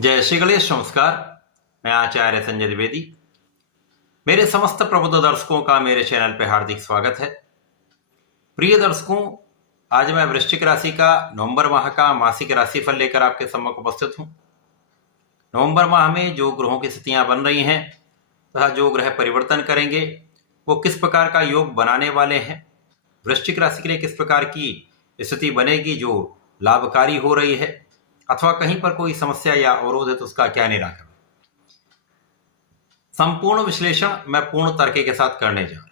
जय श्री गणेश। नमस्कार। मैं आचार्य संजय द्विवेदी। मेरे समस्त प्रबुद्ध दर्शकों का मेरे चैनल पर हार्दिक स्वागत है। प्रिय दर्शकों, आज मैं वृश्चिक राशि का नवंबर माह का मासिक राशिफल लेकर आपके सम्मुख उपस्थित हूं। नवंबर माह में जो ग्रहों की स्थितियां बन रही हैं तथा जो ग्रह परिवर्तन करेंगे वो किस प्रकार का योग बनाने वाले हैं, वृश्चिक राशि के लिए किस प्रकार की स्थिति बनेगी जो लाभकारी हो रही है, अथवा कहीं पर कोई समस्या या अवरोध है तो उसका क्या निराकरण। संपूर्ण विश्लेषण मैं पूर्ण तर्क के साथ करने जा रहा हूं।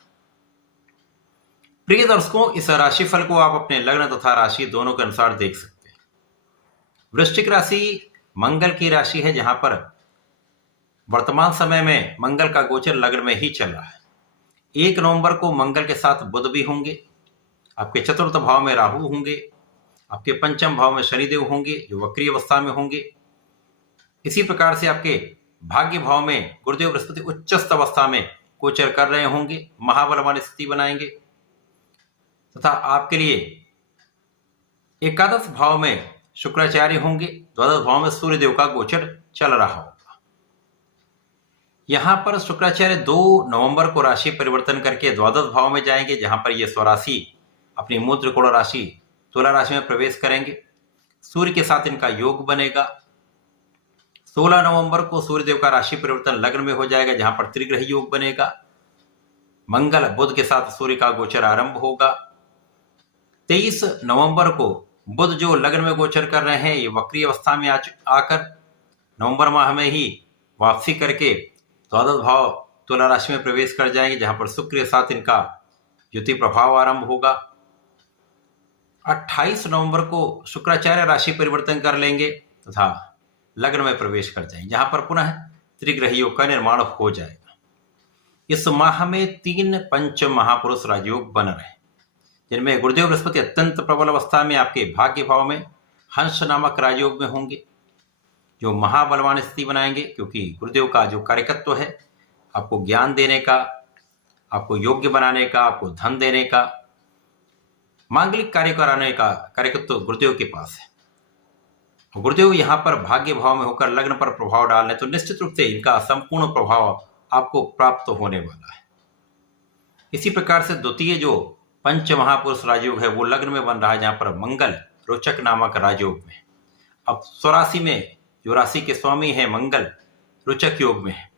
प्रिय दर्शकों, इस राशिफल को आप अपने लग्न तथा राशि दोनों के अनुसार देख सकते हैं। वृश्चिक राशि मंगल की राशि है, जहां पर वर्तमान समय में मंगल का गोचर लग्न में ही चल रहा है। 1 नवंबर को मंगल के साथ बुध भी होंगे, आपके चतुर्थ भाव में राहु होंगे, आपके पंचम भाव में शनिदेव होंगे जो वक्री अवस्था में होंगे। इसी प्रकार से आपके भाग्य भाव में गुरुदेव बृहस्पति उच्चस्थ अवस्था में गोचर कर रहे होंगे, महाबलवान स्थिति बनाएंगे। तथा आपके लिए एकादश भाव में शुक्राचार्य होंगे, द्वादश भाव में सूर्यदेव का गोचर चल रहा होगा। यहां पर शुक्राचार्य 2 नवंबर को राशि परिवर्तन करके द्वादश भाव में जाएंगे, जहां पर ये स्वराशि अपनी मूल त्रिकोण राशि तुला राशि में प्रवेश करेंगे। सूर्य के साथ इनका योग बनेगा। 16 नवंबर को सूर्यदेव का राशि परिवर्तन लग्न में हो जाएगा, जहां पर त्रिग्रह योग बनेगा। मंगल बुध के साथ सूर्य का गोचर आरंभ होगा। 23 नवंबर को बुध जो लग्न में गोचर कर रहे हैं, ये वक्री अवस्था में आकर नवंबर माह में ही वापसी करके द्वादश भाव तुला राशि में प्रवेश कर जाएंगे, जहां पर शुक्र के साथ इनका युति प्रभाव आरंभ होगा। 28 नवंबर को शुक्राचार्य राशि परिवर्तन कर लेंगे तथा लग्न में प्रवेश कर जाएंगे, जहां पर पुनः त्रिग्रह योग का निर्माण हो जाएगा। इस माह में 3 पंच महापुरुष राजयोग बन रहे हैं, जिनमें गुरुदेव बृहस्पति अत्यंत प्रबल अवस्था में आपके भाग्य भाव में हंस नामक राजयोग में होंगे, जो महाबलवान स्थिति बनाएंगे। क्योंकि गुरुदेव का जो कार्यकत्व है, आपको ज्ञान देने का, आपको योग्य बनाने का, आपको धन देने का, मांगलिक कार्य कराने का कार्यकत्व गुरुदेव के पास है। गुरुदेव यहां पर भाग्य भाव में होकर लग्न पर प्रभाव डालने, तो निश्चित रूप से इनका संपूर्ण प्रभाव आपको प्राप्त होने वाला है। इसी प्रकार से द्वितीय जो पंच महापुरुष राजयोग है वो लग्न में बन रहा है, जहां पर मंगल रोचक नामक राजयोग में। अब स्वराशि में जो राशि के स्वामी है मंगल रोचक योग में है,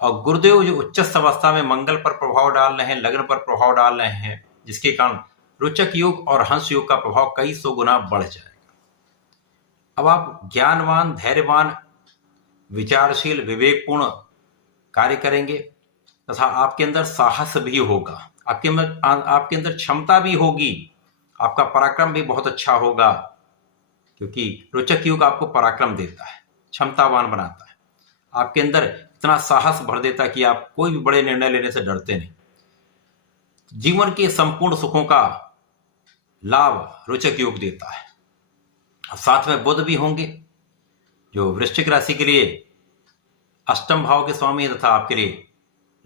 और गुरुदेव जो उच्चस्थ अवस्था में मंगल पर प्रभाव डाल रहे हैं, लग्न पर प्रभाव डाल रहे हैं, जिसके कारण रोचक योग और हंस योग का प्रभाव कई 100 गुना बढ़ जाएगा। अब आप ज्ञानवान, धैर्यवान, विचारशील, विवेकपूर्ण कार्य करेंगे तथा आपके अंदर साहस भी होगा, आपके अंदर क्षमता भी होगी, आपका पराक्रम भी बहुत अच्छा होगा। क्योंकि रोचक योग आपको पराक्रम देता है, क्षमतावान बनाता है, आपके अंदर इतना साहस भर देता है कि आप कोई भी बड़े निर्णय लेने से डरते नहीं। जीवन के संपूर्ण सुखों का लाभ रोचक योग देता है। साथ में बुध भी होंगे, जो वृश्चिक राशि के लिए अष्टम भाव के स्वामी तथा आपके लिए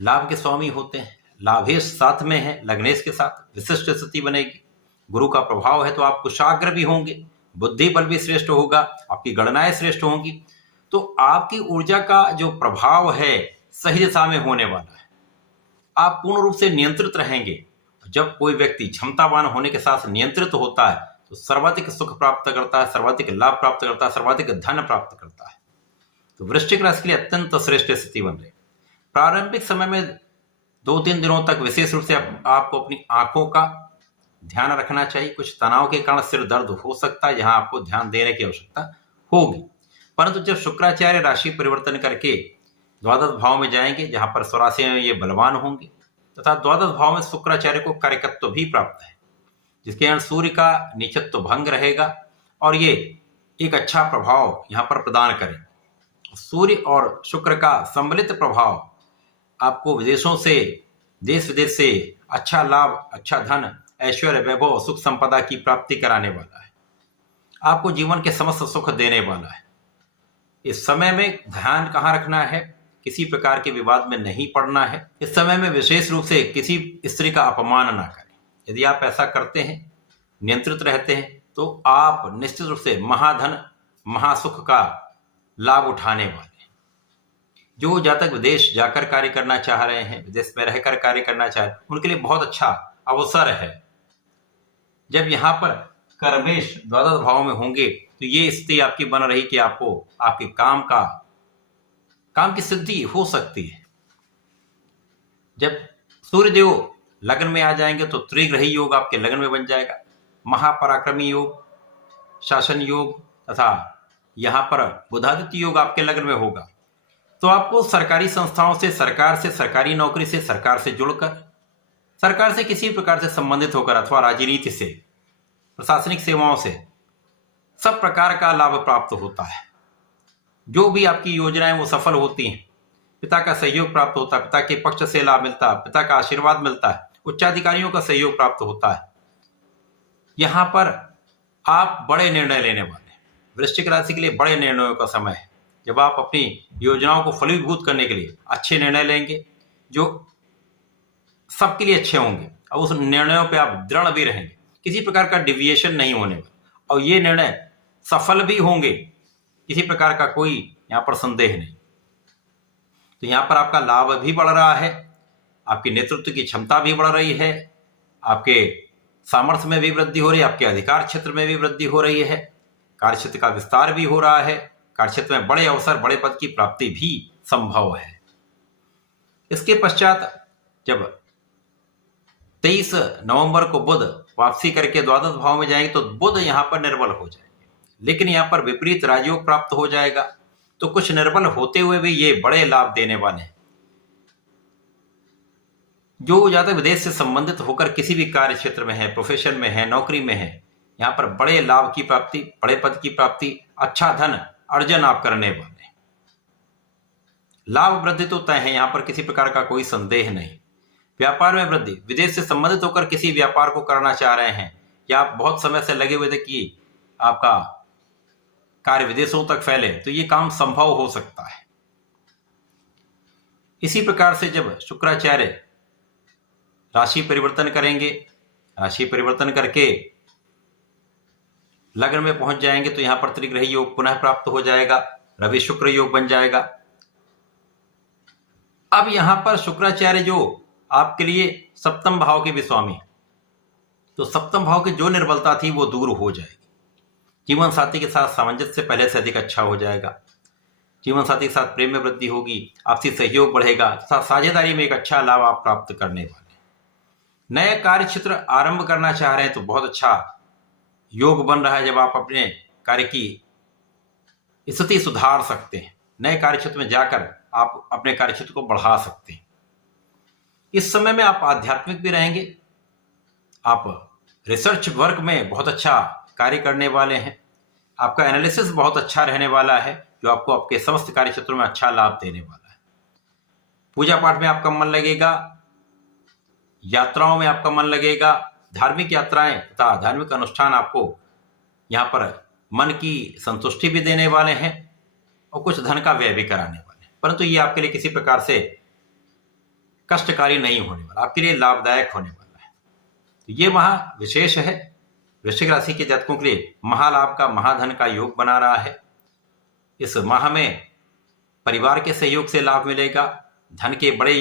लाभ के स्वामी होते हैं। लाभेश साथ में है, लग्नेश के साथ विशिष्ट स्थिति बनेगी। गुरु का प्रभाव है तो आप कुशाग्र भी होंगे, बुद्धि बल भी श्रेष्ठ होगा, आपकी गणनाएं श्रेष्ठ होंगी। तो आपकी ऊर्जा का जो प्रभाव है सही दिशा में होने वाला है। आप पूर्ण रूप से नियंत्रित रहेंगे। जब कोई व्यक्ति क्षमतावान होने के साथ नियंत्रित होता है तो सर्वाधिक सुख प्राप्त करता है, सर्वाधिक लाभ प्राप्त करता है, सर्वाधिक धन प्राप्त करता है। तो वृश्चिक राशि के लिए अत्यंत श्रेष्ठ स्थिति बन रही। प्रारंभिक समय में 2-3 दिनों तक विशेष रूप से आपको अपनी आंखों का ध्यान रखना चाहिए। कुछ तनाव के कारण सिर दर्द हो सकता है, जहां आपको ध्यान देने की आवश्यकता होगी। परंतु जब शुक्राचार्य राशि परिवर्तन करके द्वादश भाव में जाएंगे, जहां पर स्वराशि में ये बलवान होंगे, तथा द्वादश भाव में शुक्राचार्य को कार्यकत्व भी प्राप्त है, जिसके कारण सूर्य का नीचत्व भंग रहेगा और ये एक अच्छा प्रभाव यहां पर प्रदान करें। सूर्य और शुक्र का सम्मिलित प्रभाव आपको विदेशों से, देश विदेश से अच्छा लाभ, अच्छा धन, ऐश्वर्य, वैभव, सुख संपदा की प्राप्ति कराने वाला है। आपको जीवन के समस्त सुख देने वाला है। इस समय में ध्यान कहाँ रखना है, किसी प्रकार के विवाद में नहीं पड़ना है। इस समय में विशेष रूप से किसी स्त्री का अपमान ना करें। यदि आप ऐसा करते हैं, नियंत्रित रहते हैं, तो आप निश्चित रूप से महाधन, महासुख का लाभ उठाने वाले। जो जातक विदेश जाकर कार्य करना चाह रहे हैं, विदेश में रहकर कार्य करना चाह रहे हैं, उनके लिए बहुत अच्छा अवसर है। जब यहाँ पर कर्मेश द्वादश भाव में होंगे तो ये स्थिति आपकी बन रही कि आपको आपके काम की सिद्धि हो सकती है। जब सूर्यदेव लग्न में आ जाएंगे तो त्रिग्रही योग आपके लग्न में बन जाएगा। महापराक्रमी योग, शासन योग तथा यहाँ पर बुधादित्य योग आपके लग्न में होगा। तो आपको सरकारी संस्थाओं से, सरकार से, सरकारी नौकरी से, सरकार से जुड़कर, सरकार से किसी प्रकार से संबंधित होकर अथवा राजनीति से, प्रशासनिक सेवाओं से सब प्रकार का लाभ प्राप्त होता है। जो भी आपकी योजनाएं वो सफल होती हैं। पिता का सहयोग प्राप्त होता है, पिता के पक्ष से लाभ मिलता है, पिता का आशीर्वाद मिलता है, उच्चाधिकारियों का सहयोग प्राप्त होता है। यहाँ पर आप बड़े निर्णय लेने वाले हैं। वृश्चिक राशि के लिए बड़े निर्णयों का समय है, जब आप अपनी योजनाओं को फलीभूत करने के लिए अच्छे निर्णय लेंगे जो सबके लिए अच्छे होंगे और उस निर्णयों पे आप दृढ़ भी रहेंगे। किसी प्रकार का डिविएशन नहीं होने वाला और ये निर्णय सफल भी होंगे, किसी प्रकार का कोई यहाँ पर संदेह नहीं। तो यहाँ पर आपका लाभ भी बढ़ रहा है, आपकी नेतृत्व की क्षमता भी बढ़ रही है, आपके सामर्थ्य में भी वृद्धि हो रही है, आपके अधिकार क्षेत्र में भी वृद्धि हो रही है, कार्यक्षेत्र का विस्तार भी हो रहा है, कार्यक्षेत्र में बड़े अवसर, बड़े पद की प्राप्ति भी संभव है। इसके पश्चात जब 23 नवंबर को बुध वापसी करके द्वादश भाव में जाएंगे तो बुध यहाँ पर निर्बल हो जाएंगे, लेकिन यहाँ पर विपरीत राजयोग प्राप्त हो जाएगा। तो कुछ निर्बल होते हुए भी ये बड़े लाभ देने वाले हैं। जो ज्यादा विदेश से संबंधित होकर किसी भी कार्य क्षेत्र में है, प्रोफेशन में है, नौकरी में है, यहाँ पर बड़े लाभ की प्राप्ति, बड़े पद की प्राप्ति, अच्छा धन अर्जन आप करने वाले हैं। लाभ वृद्धि तो तय है, यहाँ पर किसी प्रकार का कोई संदेह नहीं। व्यापार में वृद्धि, विदेश से संबंधित होकर किसी व्यापार को करना चाह रहे हैं या आप बहुत समय से लगे हुए थे कि आपका कार्य विदेशों तक फैले, तो ये काम संभव हो सकता है। इसी प्रकार से जब शुक्राचार्य राशि परिवर्तन करेंगे, राशि परिवर्तन करके लग्न में पहुंच जाएंगे तो यहां पर त्रिग्रही योग पुनः प्राप्त हो जाएगा, रवि शुक्र योग बन जाएगा। अब यहां पर शुक्राचार्य जो आपके लिए सप्तम भाव के भी स्वामी, तो सप्तम भाव की जो निर्बलता थी वो दूर हो जाएगी। जीवन साथी के साथ सामंजस्य पहले से अधिक अच्छा हो जाएगा, जीवन साथी के साथ प्रेम में वृद्धि होगी, आपसी सहयोग बढ़ेगा तथा साझेदारी में एक अच्छा लाभ आप प्राप्त करने वाले। नए कार्य क्षेत्र आरंभ करना चाह रहे हैं तो बहुत अच्छा योग बन रहा है, जब आप अपने कार्य की स्थिति सुधार सकते हैं। नए कार्य क्षेत्र में जाकर आप अपने कार्य क्षेत्र को बढ़ा सकते हैं। इस समय में आप आध्यात्मिक भी रहेंगे, आप रिसर्च वर्क में बहुत अच्छा कार्य करने वाले हैं, आपका एनालिसिस बहुत अच्छा रहने वाला है, जो आपको आपके समस्त कार्य क्षेत्रों में अच्छा लाभ देने वाला है। पूजा पाठ में आपका मन लगेगा, यात्राओं में आपका मन लगेगा, धार्मिक यात्राएं तथा धार्मिक अनुष्ठान आपको यहाँ पर मन की संतुष्टि भी देने वाले हैं और कुछ धन का व्यय भी कराने वाले हैं, परंतु ये आपके लिए किसी प्रकार से कष्टकारी नहीं होने वाला, आपके लिए लाभदायक होने वाला है। तो ये माह विशेष है, वृश्चिक राशि के जातकों के लिए महालाभ का, महाधन का योग बना रहा है। इस माह में परिवार के सहयोग से लाभ मिलेगा, धन के बड़े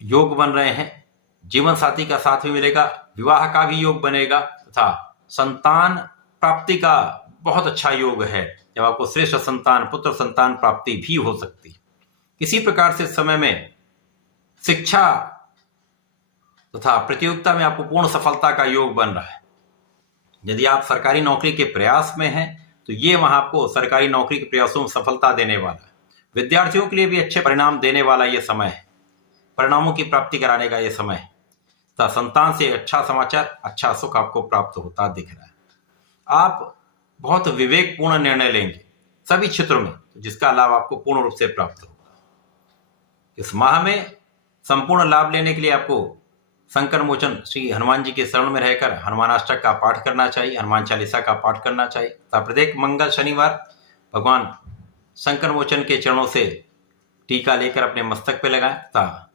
योग बन रहे हैं, जीवन साथी का साथ भी मिलेगा, विवाह का भी योग बनेगा तथा संतान प्राप्ति का बहुत अच्छा योग है, जब आपको श्रेष्ठ संतान, पुत्र संतान प्राप्ति भी हो सकती है। किसी प्रकार से समय में शिक्षा तथा प्रतियोगिता में आपको पूर्ण सफलता का योग बन रहा है। यदि आप सरकारी नौकरी के प्रयास में हैं तो ये वहां आपको सरकारी नौकरी के प्रयासों में सफलता देने वाला है। विद्यार्थियों के लिए भी अच्छे परिणाम देने वाला ये समय है, परिणामों की प्राप्ति कराने का ये समय है तथा संतान से अच्छा समाचार, अच्छा सुख आपको प्राप्त होता दिख रहा है। आप बहुत विवेकपूर्ण निर्णय लेंगे सभी क्षेत्रों में, जिसका लाभ आपको पूर्ण रूप से प्राप्त होगा। इस माह में संपूर्ण लाभ लेने के लिए आपको संकर मोचन श्री हनुमान जी के शरण में रहकर हनुमानाष्टक का पाठ करना चाहिए, हनुमान चालीसा का पाठ करना चाहिए तथा प्रत्येक मंगल शनिवार भगवान संकर मोचन के चरणों से टीका लेकर अपने मस्तक पे लगाएं तथा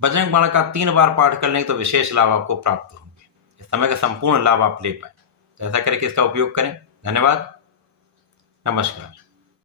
बजरंग बाण का 3 बार पाठ कर लें तो विशेष लाभ आपको प्राप्त होंगे। इस समय का संपूर्ण लाभ आप ले पाए, ऐसा करके इसका उपयोग करें। धन्यवाद, नमस्कार।